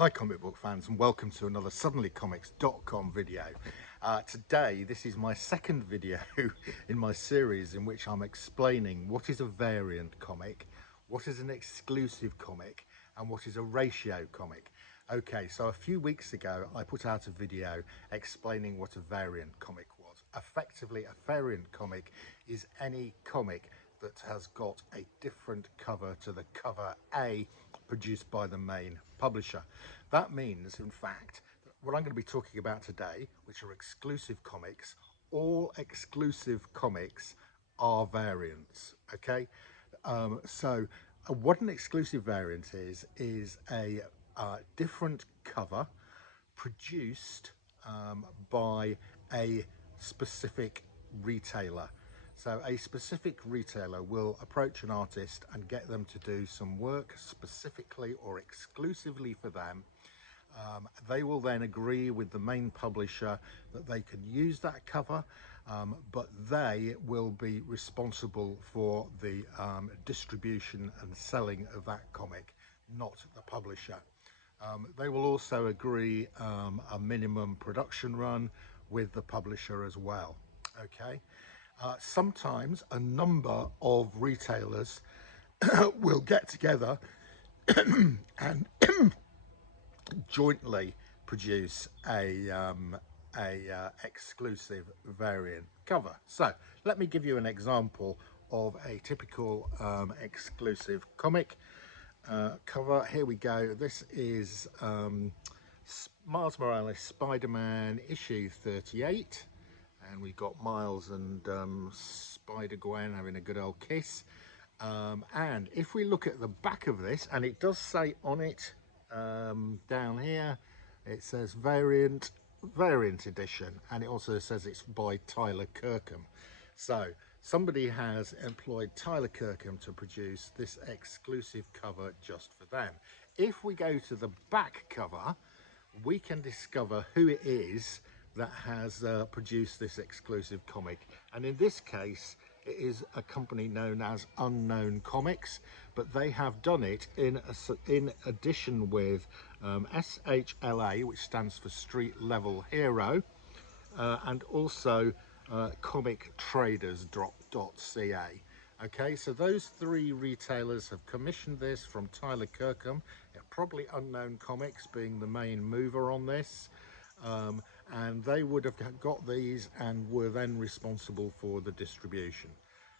Hi comic book fans, and welcome to another suddenlycomics.com video. Today this is my second video in my series in which I'm explaining what is a variant comic, what is an exclusive comic, and what is a ratio comic. Okay, so a few weeks ago I put out a video explaining what a variant comic was. Effectively, a variant comic is any comic that has got a different cover to the cover A produced by the main publisher. That means, in fact, that what I'm going to be talking about today, which are exclusive comics, all exclusive comics are variants. Okay, what an exclusive variant is a different cover produced by a specific retailer. So a specific retailer will approach an artist and get them to do some work specifically or exclusively for them. They will then agree with the main publisher that they can use that cover, but they will be responsible for the distribution and selling of that comic, not the publisher. They will also agree a minimum production run with the publisher as well. Okay. Sometimes a number of retailers will get together and jointly produce a exclusive variant cover. So let me give you an example of a typical exclusive comic cover. Here we go. This is Miles Morales Spider-Man issue 38, and we've got Miles and Spider-Gwen having a good old kiss. And if we look at the back of this, and it does say on it down here, it says variant edition, and it also says it's by Tyler Kirkham. So somebody has employed Tyler Kirkham to produce this exclusive cover just for them. If we go to the back cover, we can discover who it is that has produced this exclusive comic, and in this case it is a company known as Unknown Comics, but they have done it in addition with SHLA, which stands for Street Level Hero, and also comictraders.ca. Okay, so those three retailers have commissioned this from Tyler Kirkham, probably Unknown Comics being the main mover on this. And they would have got these and were then responsible for the distribution.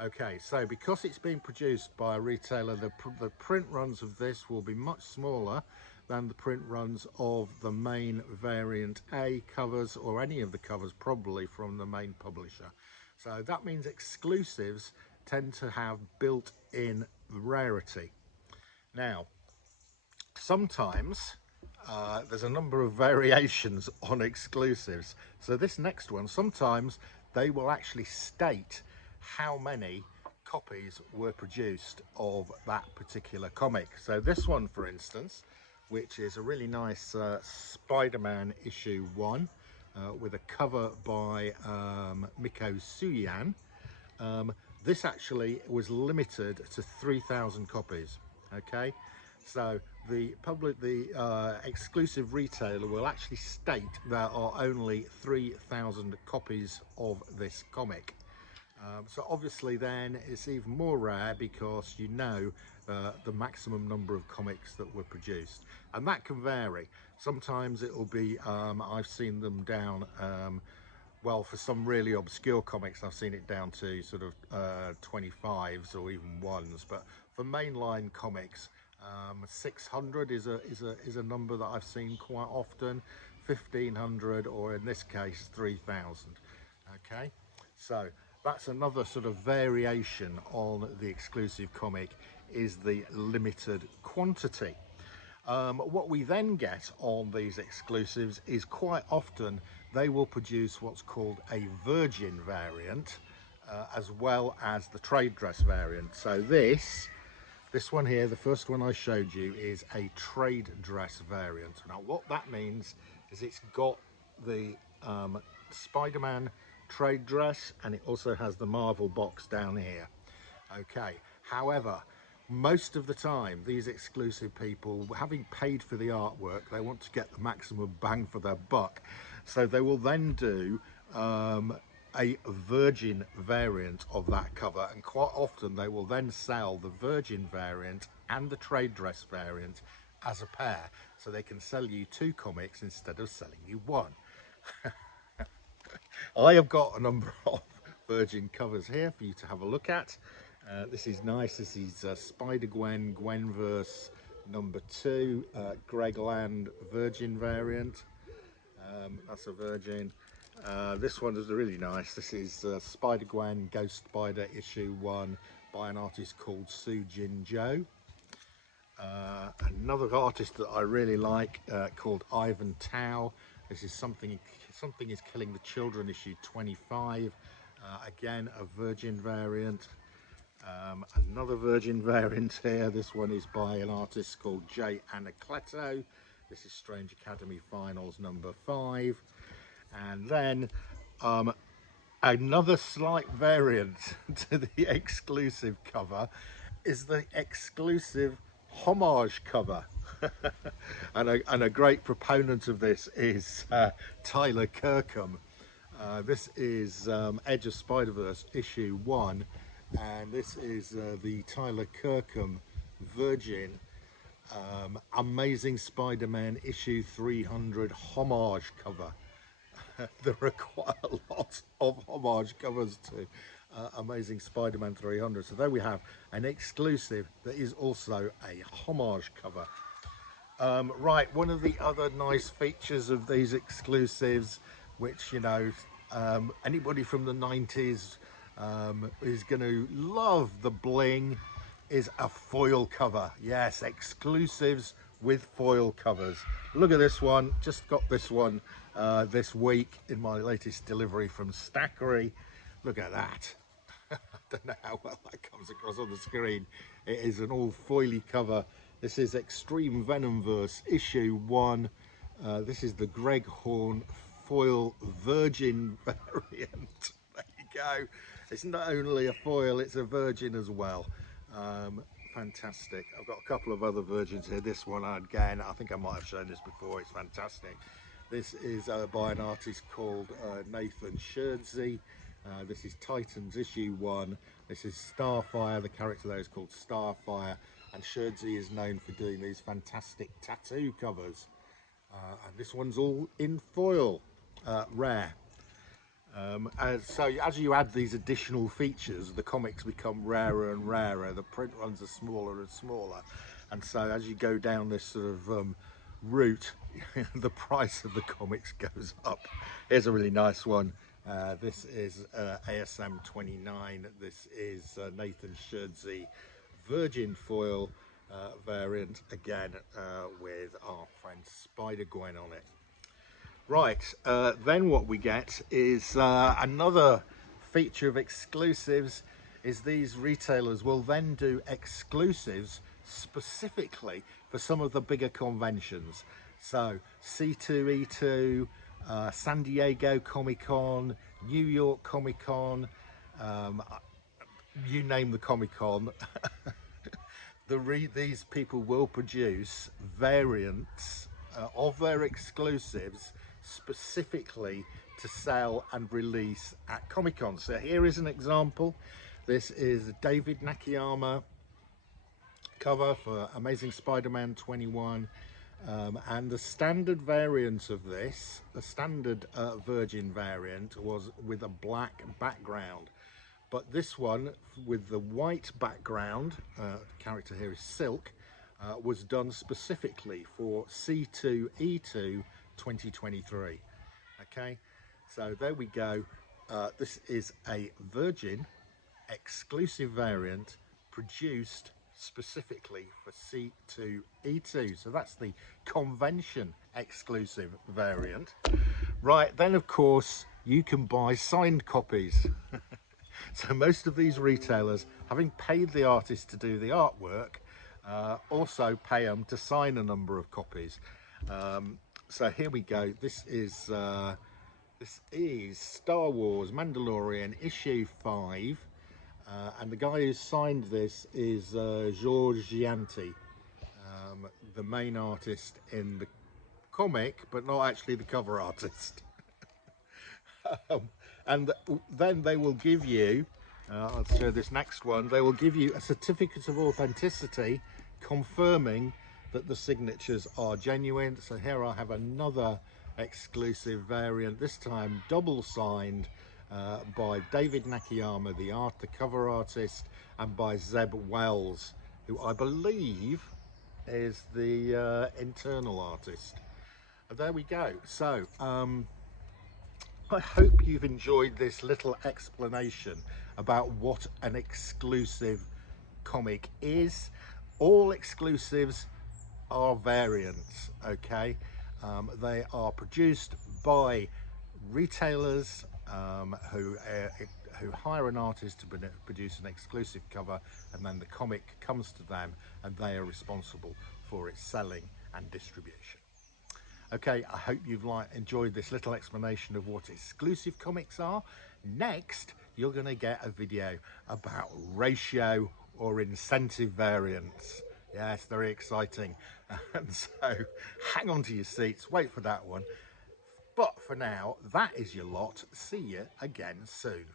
Okay, so because it's being produced by a retailer, the print runs of this will be much smaller than the print runs of the main variant A covers, or any of the covers probably from the main publisher. So that means exclusives tend to have built-in rarity. Now, sometimes there's a number of variations on exclusives. So this next one, sometimes they will actually state how many copies were produced of that particular comic. So this one, for instance, which is a really nice Spider-Man issue 1 with a cover by Miko Suyan. This actually was limited to 3,000 copies. Okay, so the exclusive retailer will actually state there are only 3,000 copies of this comic. So obviously then it's even more rare, because you know the maximum number of comics that were produced, and that can vary. Sometimes it will be I've seen them down well, for some really obscure comics I've seen it down to sort of 25s or even ones, but for mainline comics 600 is a number that I've seen quite often, 1,500, or in this case 3,000. Okay, so that's another sort of variation on the exclusive comic, is the limited quantity. What we then get on these exclusives is quite often they will produce what's called a virgin variant, as well as the trade dress variant. So this one here, the first one I showed you, is a trade dress variant. Now what that means is it's got the Spider-Man trade dress, and it also has the Marvel box down here. Okay, however, most of the time, these exclusive people, having paid for the artwork, they want to get the maximum bang for their buck. So they will then do a virgin variant of that cover, and quite often they will then sell the virgin variant and the trade dress variant as a pair, so they can sell you two comics instead of selling you one. I have got a number of virgin covers here for you to have a look at. This is nice. This is Spider-Gwen, Gwenverse #2, Greg Land Virgin variant. That's a Virgin. This one is really nice. This is Spider-Gwen Ghost Spider #1 by an artist called Sue Jin Jo. Another artist that I really like called Ivan Tao. This is Something is Killing the Children #25. Again, a Virgin variant. Another Virgin variant here. This one is by an artist called Jay Anacleto. This is Strange Academy Finals #5. And then another slight variant to the exclusive cover is the exclusive homage cover. and a great proponent of this is Tyler Kirkham. This is Edge of Spider-Verse #1, and this is the Tyler Kirkham Virgin Amazing Spider-Man #300 homage cover. There are quite a lot of homage covers to Amazing Spider-Man 300. So there we have an exclusive that is also a homage cover. Right, one of the other nice features of these exclusives, which, you know, anybody from the 90s is going to love the bling, is a foil cover. Yes, exclusives with foil covers. Look at this one. Just got this one this week in my latest delivery from Stackery. Look at that. I don't know how well that comes across on the screen. It is an all foily cover. This is Extreme Venomverse #1. This is the Greg Horn foil Virgin variant. There you go. It's not only a foil, it's a Virgin as well. Fantastic. I've got a couple of other Virgins here. This one, again, I think I might have shown this before. It's fantastic. This is by an artist called Nathan Scherzi. This is Titans #1. This is Starfire. The character there is called Starfire, and Scherzi is known for doing these fantastic tattoo covers. And this one's all in foil, rare. So as you add these additional features, the comics become rarer and rarer. The print runs are smaller and smaller, and so as you go down this sort of route, the price of the comics goes up. Here's a really nice one. This is ASM 29. This is Nathan Scherzi Virgin foil variant, again with our friend Spider-Gwen on it. Right, then what we get is another feature of exclusives is these retailers will then do exclusives specifically for some of the bigger conventions. So C2E2, San Diego Comic-Con, New York Comic-Con, you name the Comic-Con. These people will produce variants of their exclusives specifically to sell and release at Comic-Con. So here is an example. This is David Nakayama cover for Amazing Spider-Man 21, and the standard variant of this, the standard Virgin variant, was with a black background. But this one with the white background, character here is Silk, was done specifically for C2E2 2023. Okay, so there we go. This is a Virgin exclusive variant produced specifically for C2E2. So that's the convention exclusive variant. Right, then of course you can buy signed copies. So most of these retailers, having paid the artist to do the artwork, also pay them to sign a number of copies. So here we go. This is Star Wars Mandalorian #5. And the guy who signed this is Georges Gianti, the main artist in the comic, but not actually the cover artist. And then they will give you, let's show this next one, they will give you a certificate of authenticity confirming that the signatures are genuine. So here I have another exclusive variant, this time double signed by David Nakayama, the cover artist, and by Zeb Wells, who I believe is the internal artist. And there we go. So I hope you've enjoyed this little explanation about what an exclusive comic is. All exclusives are variants, okay? They are produced by retailers who hire an artist to produce an exclusive cover, and then the comic comes to them and they are responsible for its selling and distribution. Okay, I hope you've enjoyed this little explanation of what exclusive comics are. Next, you're going to get a video about ratio or incentive variants. Yes, very exciting. And so hang on to your seats, wait for that one. But for now, that is your lot. See you again soon.